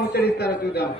ముచ్చరిస్తారో చూద్దాం.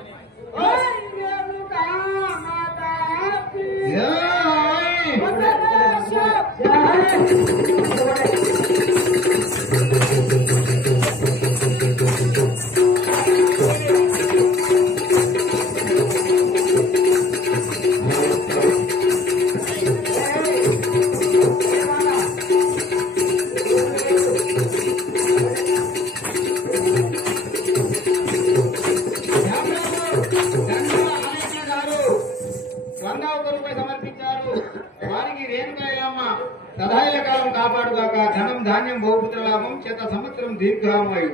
కాపాడుగాక ధనం ధాన్యం బహుపుత్ర లాభం చేత సంవత్సరం దీర్ఘామయు.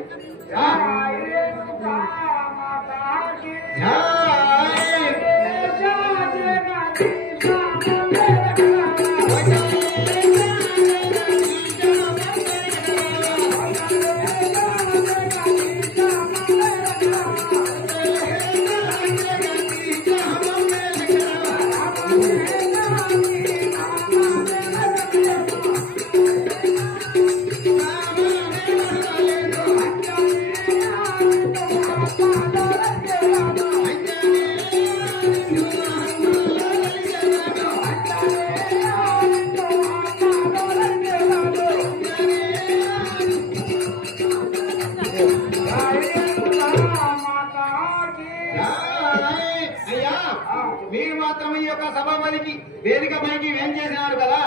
మీరు మాత్రం ఈ యొక్క సభాపతికి వేదిక పైకి ఏం చేసినారు కదా,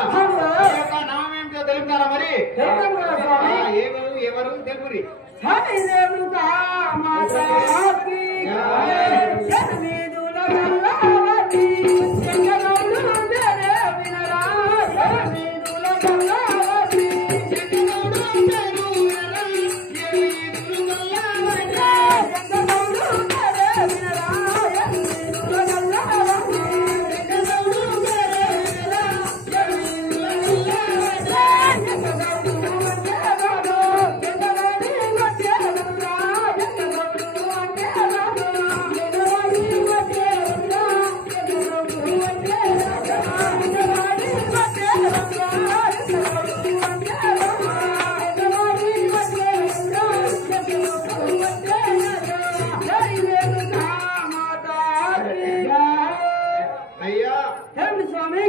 ఈ యొక్క నామం ఏమిటో తెలుపుతారా? మరి ఎవరు ఎవరు తెలుపురి.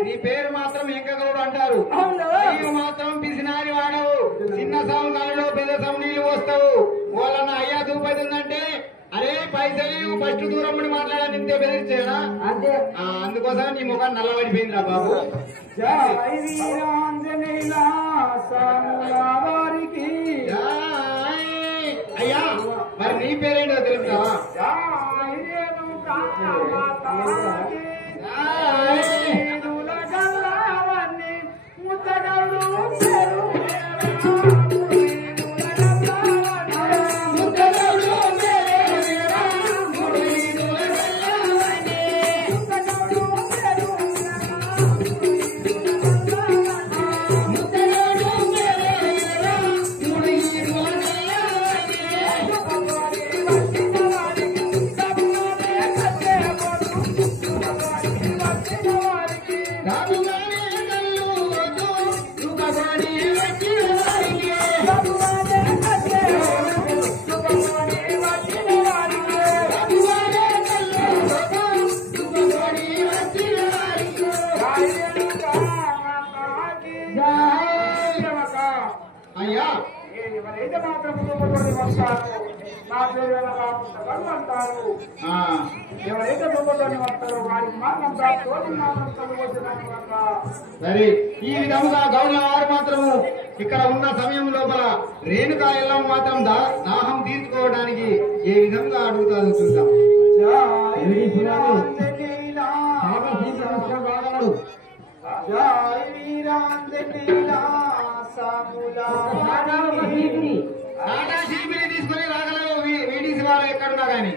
నీ పేరు మాత్రం ఎంకగౌడు అంటారు. నీవు మాత్రం పిసినారి వాడవు. చిన్న సంవత్సరంలో పెద్ద నీళ్లు వస్తావు. వాళ్ళన్న అయ్యా చూపైతుందంటే అరే పైసలు ఫస్ట్ దూరం ఉండి మాట్లాడాలి ఇంతే బెదిరించేనా? అందుకోసం నీ ముఖం నల్లబడిపోయిందిరా బాబు. అయ్యా మరి నీ పేరేంటో తెలుపుతావా? మాత్రం రూపంలోని వస్తారు. నా పేరు అంటారు. ఎవరైతే రూపంలోని వస్తారో వారికి మాత్రం సరే ఈ విధముగా గౌడ్ల వారు మాత్రము ఇక్కడ ఉన్న సమయం లోపల రేణుకా ఎల్లమ్మ మాత్రం దాహం తీర్చుకోవడానికి ఏ విధంగా అడుగుతారు చూద్దాం. తీసుకుని రాగలరు వీడీసీ వారు ఎక్కడున్నా కానీ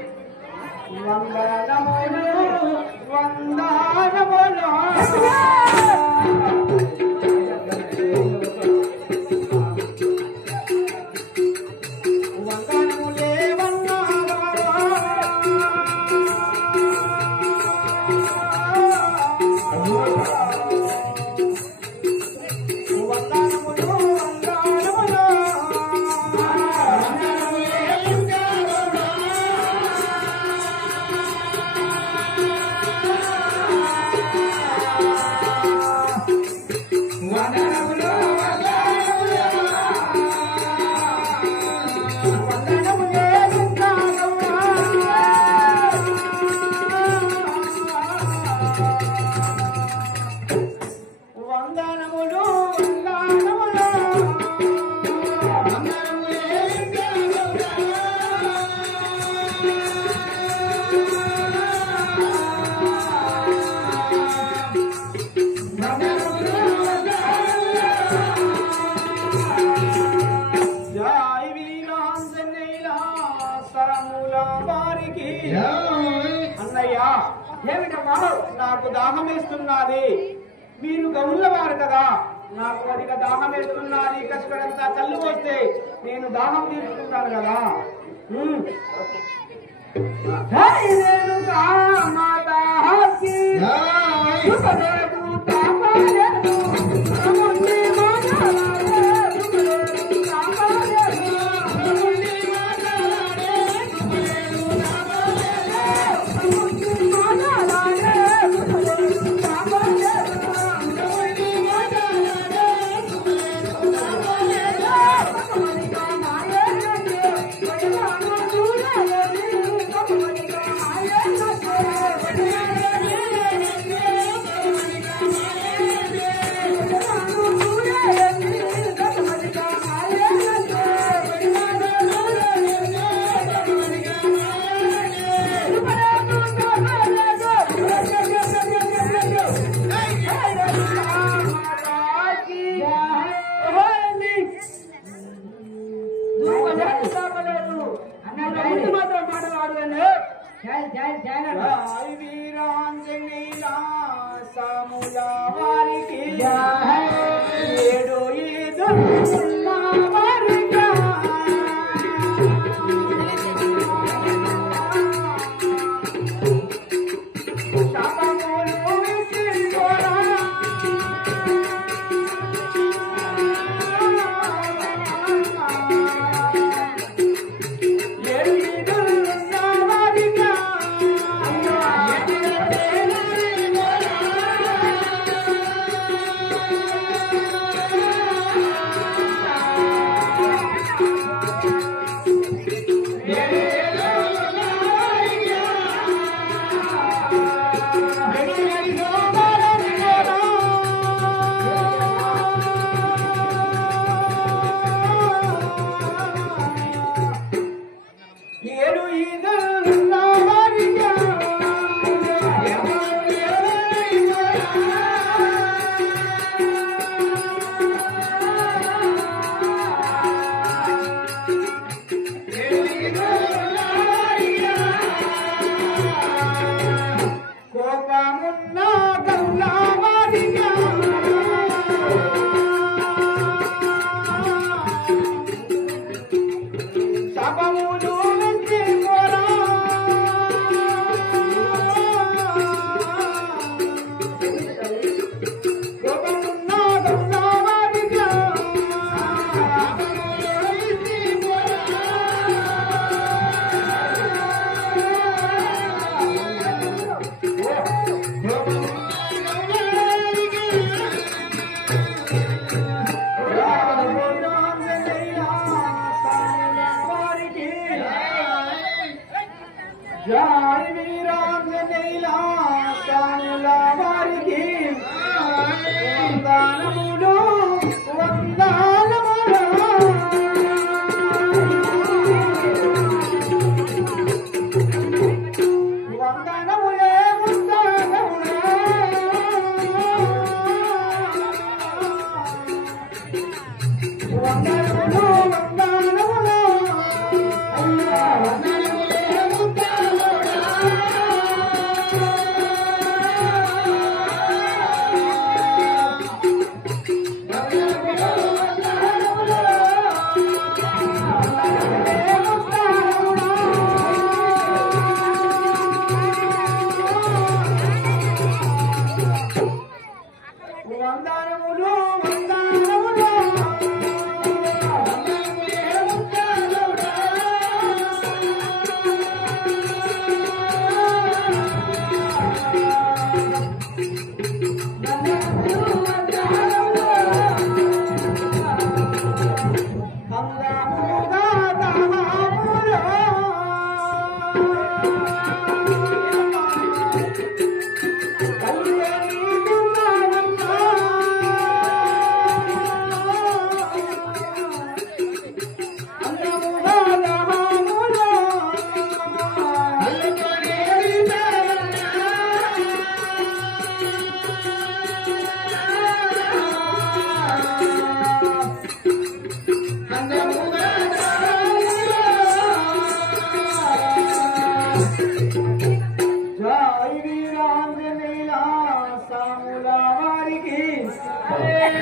అన్నయ్యా ఏమిటమ్మా నాకు దాహం వేస్తున్నది. మీరు గౌళ్ళ వారు కదా, నాకు అధిక దాహం వేస్తున్నది. కష్టపడంతా కళ్ళు వస్తే నేను దాహం తీసుకుంటాను కదా.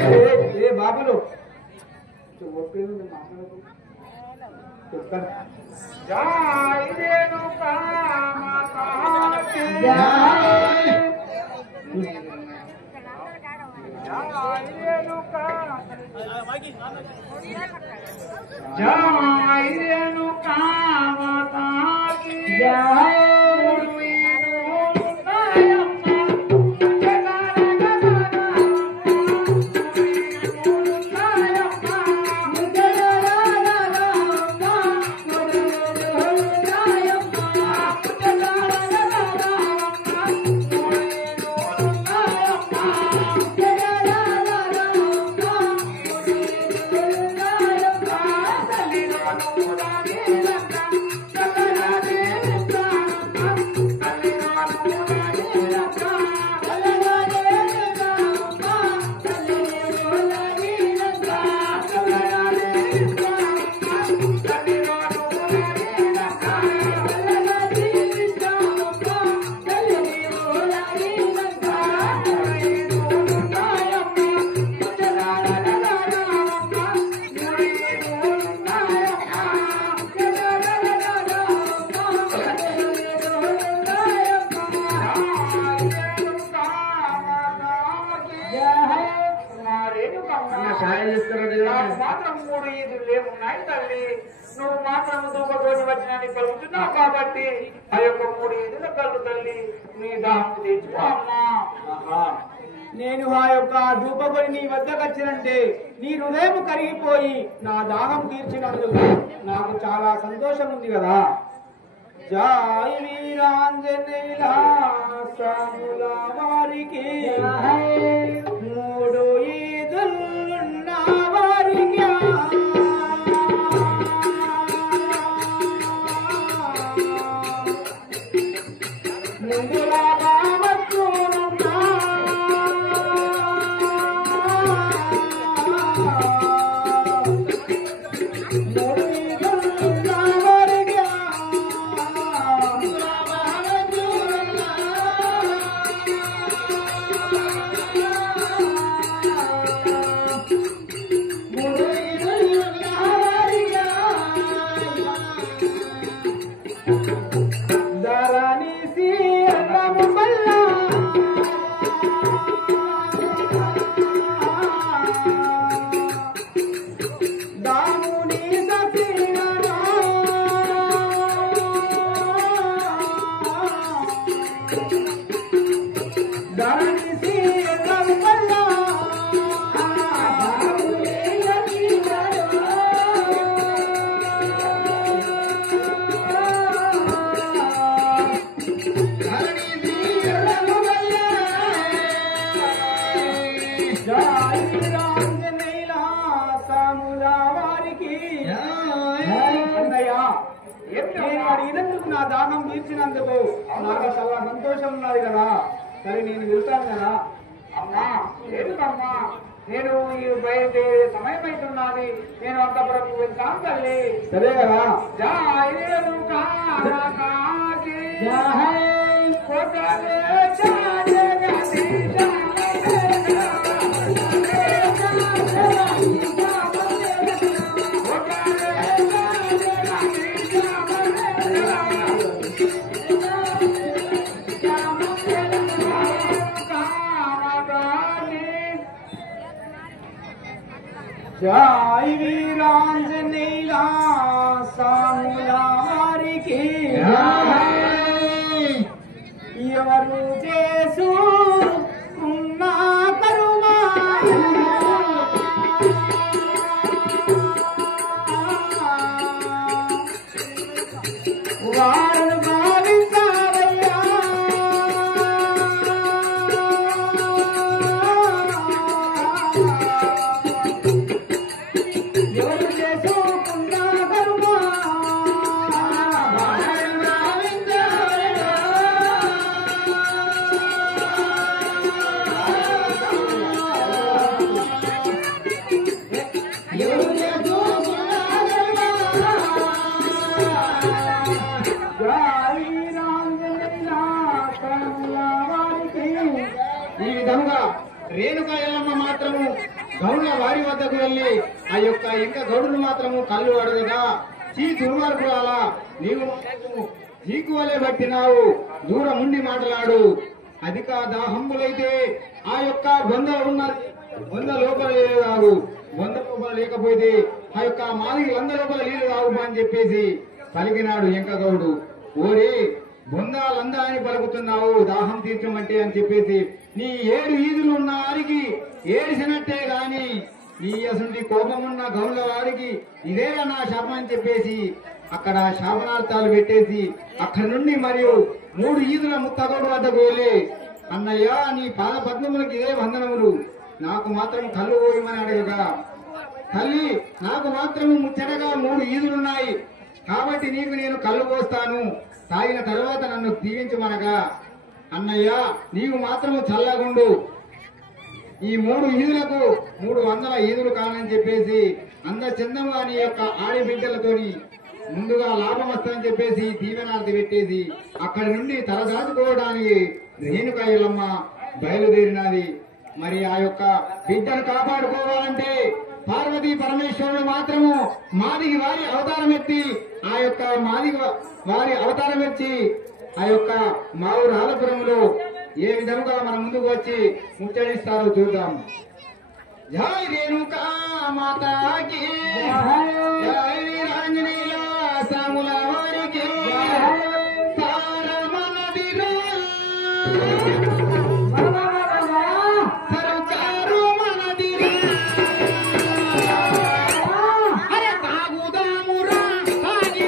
ఏ బాబులు చెప్తాను. జై రేణుకా మాతాకి జై రేణుకా మాతాకి జై మాత్రం 3 ఈదులు ఉన్నాయి తల్లి. నువ్వు మాత్రం దూపతోటి వచ్చినని కలుగుతున్నావు కాబట్టి ఆ యొక్క 3 ఈదుల కళ్ళు తల్లి నీ దాహం తెచ్చుకో అమ్మా. నేను ఆ యొక్క ధూపకొని నీ వద్దకు వచ్చినంటే నీ హృదయం కరిగిపోయి నా దాహం తీర్చినందుకు నాకు చాలా సంతోషం ఉంది కదా. జై వీరాంజనేయ సాముల వారికి 3 ఈదులున్న వారికి ముందులా రావచ్చునన్నా నా దానం తీర్చినందుకు నాకు చాలా సంతోషం ఉన్నది కదా. సరే నేను వెళ్తాను కదా. అమ్మా ఎందుకమ్మా నేను ఈ బయలుదేరే సమయం అవుతున్నది. నేను అంతవరకు వెళ్తాను తల్లి. సరే కదా. జై వీరాంజనేయ సాముల వారికి ఎవరు చేసుకున్న కరుణా వారు భావించారయ్యా. ఈ విధంగా రేణుకా ఎల్లమ్మ మాత్రము గౌడ్ల వారి వద్దకు వెళ్లి ఆ యొక్క ఇంకా గౌడును మాత్రము కళ్ళు అడగగా చీ దుర్మార్గురాలా నీవు చీకు వలె పట్టినావు, దూరం ఉండి మాట్లాడు. అధిక దాహంబులైతే ఆ యొక్క బొంద లోపల నీళ్ళు తాగు, బొంద లోపల లేకపోతే ఆ యొక్క మాదిగలందరి లోపల నీళ్లు తాగు అని చెప్పేసి పలికినాడు ఎంకగౌడు. ఓరి బొందాలందా అని పలుకుతున్నావు దాహం తీర్చమంటే అని చెప్పేసి నీ 7 ఈదులు ఉన్న వారికి ఏడిసినట్టే గాని నీ అసలు కోపమున్న గౌడ్ల వారికి ఇదేనా నా శాపం అని చెప్పేసి అక్కడ శాపనార్థాలు పెట్టేసి అక్కడి నుండి మరియు 3 ఈదుల ముత్తగౌడు వద్దకు వెళ్ళి అన్నయ్య నీ పాద పద్మములకు ఇదే వందనములు, నాకు మాత్రం కళ్ళు పోయమని అడగగా తల్లి నాకు మాత్రం ముచ్చటగా 3 ఈదులున్నాయి కాబట్టి నీకు నేను కళ్ళు పోస్తాను, తాగిన తర్వాత నన్ను దీవించమనగా అన్నయ్య నీవు మాత్రము చల్లగుండు, ఈ 3 ఈదులకు 300 ఈదులు కానని చెప్పేసి అందచందంగా నీ యొక్క ఆడబిడ్డలతోని ముందుగా లాభం వస్తుందని చెప్పేసి దీవెనార్థి పెట్టేసి అక్కడి నుండి తలదాచుకోవడానికి రేణుకా ఎల్లమ్మ బయలుదేరినది. మరి ఆ యొక్క బిడ్డను కాపాడుకోవాలంటే పార్వతీ పరమేశ్వరుడు మాత్రము మాదిగి వారి అవతారం ఎత్తి ఆ యొక్క మాదిగి వారి అవతారం ఎత్తి ఆ యొక్క మావురు ఆలపురంలో ఏ విధంగా మన ముందుకు వచ్చి ముచ్చడిస్తారో చూద్దాం. జై రేణుకా మాతాకి జై వీరాంజనేయ సాముల వారికి సారమనదిరా సరుకారు మనదిరా అరే తాగుదామురా తాగి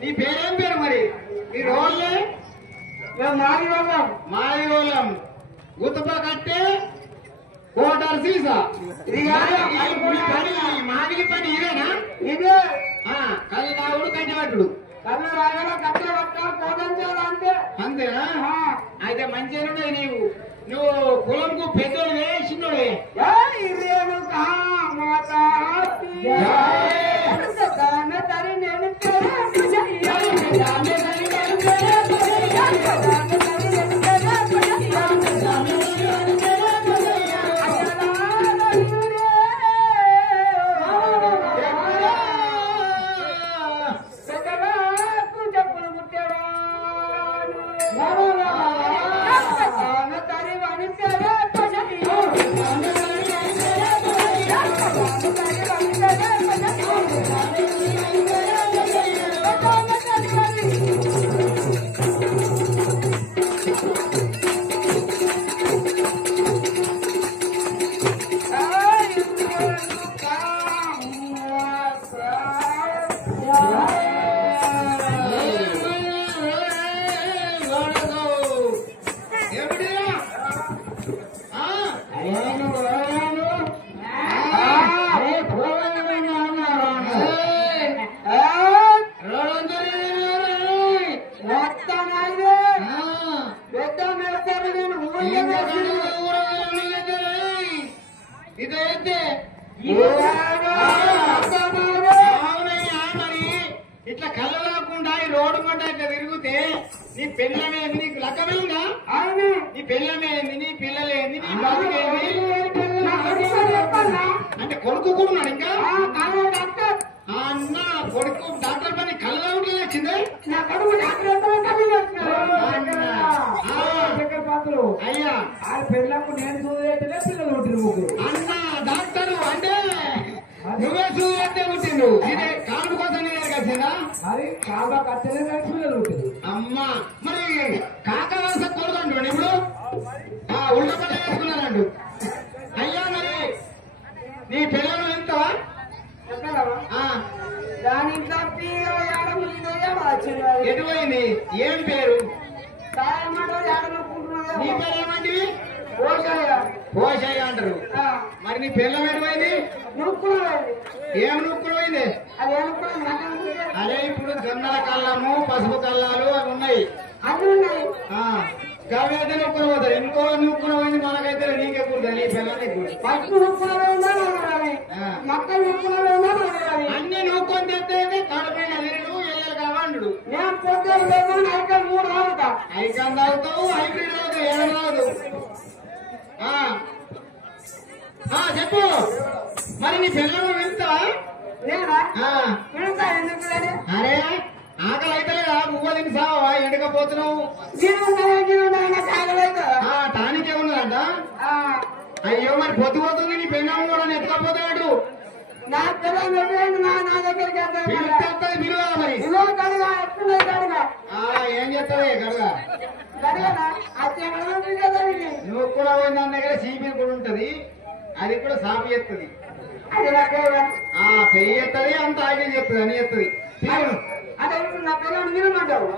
నీ పేరేం పేరు మరి మీ రోల్లే మాదిగోళం గుత్తప కట్టే కోటర్ సీసా ఇది మాదిగి పని ఇదేనా ఇదే కళ్ళు తాగుడు కంచెపట్టుడు కళ్ళు రాగల కట్టె పట్టాలి కోటం చేయాలంటే అంతేనా అయితే మంచిగా నీవు నువ్వు కులంకు పెద్దోడువే చిన్నోడువే తరి అవునయ్యా, మరి ఇట్లా కళ్ళు రాకుండా ఈ రోడ్డు మంట ఇట్లా తిరిగితే నీ పిల్లమేంది, నీకు లక్కమైందా? నీ పిల్లమేంది, నీ పిల్లలేంది, నీ బతుకేంది? అంటే కొడుకు కూడా ఉన్నాడు ఇంకా అన్న కొడుకు డాక్టర్ పని కళ్ళు రావట్లే వచ్చింది. అయ్యా పిల్లలకు నేను చూడేటనే పిల్లలు పుట్టిన ముగ్గురు అన్న డాక్టరు అంటే నువ్వే చూస్తే పుట్టిండు. ఇదే కాడు కోసం నేను కలిసిందా? మరి కాగా కచ్చలే పిల్లలు పుట్టింది. అమ్మా మరి కాకవాస కోరుకుంటాడు ఇప్పుడు ఉల్టపట్ట వేసుకున్నానండు. అయ్యా మరి నీ పిల్లలు ఎంత? ఎటు పోయింది? ఏం పేరు? నీ పేరు ఏమండి? పోషయ్య అంటారు. మరి నీ పిల్లం ఎటు పోయింది? ఏం నూక్కులు పోయింది? అదే ఇప్పుడు గంధల కళ్ళము, పసుపు కళ్ళాలు అవి ఉన్నాయి. గవి అయితే నూక్కులు పోతారు. ఇంకో నూక్కులు పోయింది మనకైతే నీకే కూడదు. నీ పిల్లలకి అన్ని నూక్కొని తెస్తే కడుపైన నీరు ఎల్లలు కావండు. ఐకాన్ తాగుతావు, హైబ్రిడ్ తాగుతావు, ఏం రాదు. చెప్పు మరి నీ పిల్లలు వెళ్తావా? అరే ఆకలి అయితే పువ్వు తిని సావా? ఎండకపోతున్నావు. టానిక్ ఏమన్నదంట? అయ్యో మరి పొద్దు పోతుంది. నీ పెళ్ళం కూడా ఎత్తుకపోతాడు. విలువ మరి ఏం చెప్తావే గడగా? నువ్వు కూడా పోయిన దాని దగ్గర చీపీ కూడా ఉంటది. అది కూడా సాపి చేస్తుంది. పెయ్యి ఎత్తది, అంత ఆగి చెప్తుంది అని చెప్తుంది. నా పిల్లలు వినమంటావు.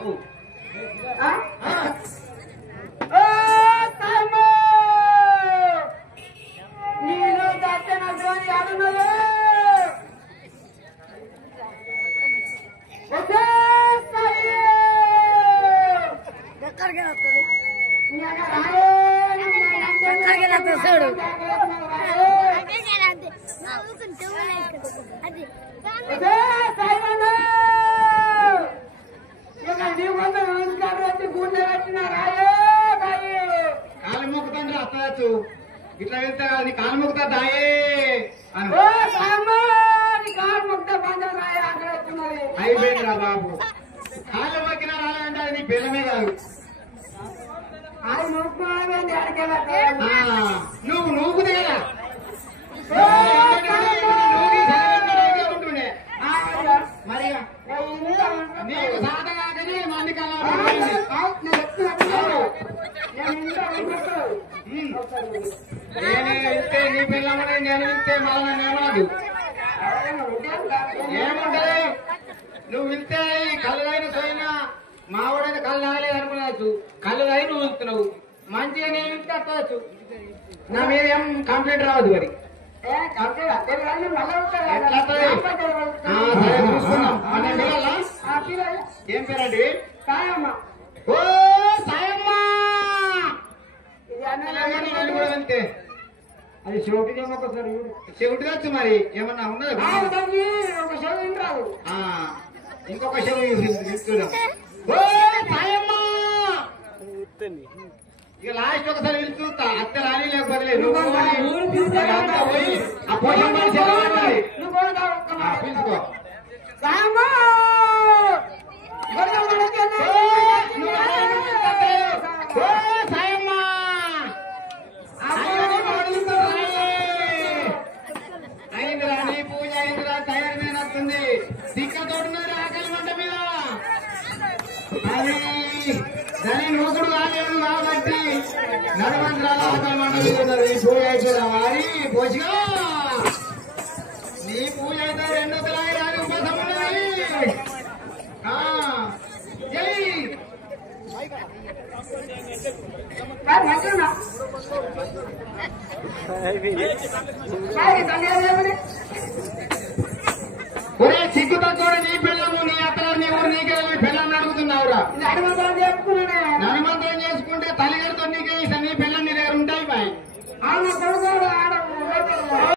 నేను దర్శన అడుగులు చూడు కాలు మొక్కుతాంటే అత్తచ్చు. ఇట్లా వెళ్తే అది కాలు మొక్కుతా దాయే అయిపోయింది రా బాబు. కాళ్ళు మొక్కినా రాలంటే అది నీ పిల్లమే కాదు. నువ్వు నూకుతే కదా ఉంటుండే. మరి నీకు సాధ కాకనే మంది కన్నా నేను ఇస్తే నీ పిల్లమని నేను ఇస్తే మళ్ళీ నేనదు ఏముంటది. నువ్వు వెళ్తే ఈ కళ్ళు అయిన సోయినా మావాడైనా కళ్ళు రాలేదు అనుకునేవచ్చు. కళ్ళు అయి నువ్వు వెళ్తున్నావు. మంచిగా నేను ఇంటి అట్టవచ్చు. నా మీద ఏం కంప్లైంట్ రావద్దు. మరి ఎట్లా సరే చూసుకున్నాం. ఏం పేరండి? ఓ సాయమ్మ. నేను కూడా వెళ్తే అది షోకి ఒకసారి చెవిటి వచ్చు. మరి ఏమన్నా ఉన్నది? ఒక షో రాదు. ఇంకొక చెవి చూద్దాం. ఓ సాయమ్మ. ఇక లాస్ట్ ఒకసారి వెళ్ళి చూస్తా. అత్త రాని లేకపోతే అంతా పోయి ఆ పోషణ పిలుచుకో. అయిందిరా నీ పూజ అయిందిరా. తయారు నేనొస్తుంది. దిక్కతోడున్నారు ఆకలి మంట మీద. అది దాని నూకుడు కాలేదు కాబట్టి నడమంత్రాలు ఆకలి మంట మీద ఉన్నది. పూజ అవుతుందా మరి పోసిగా నీ పూజ అయితే 2 తలాయి రాని ఉపసం ఉన్నది. జై ఒరే సిగ్గుతో కూడా నీ పిల్లము నీ అత్తగారు నీ ఊరు నీకే పిల్లల్ని అడుగుతున్నావురా.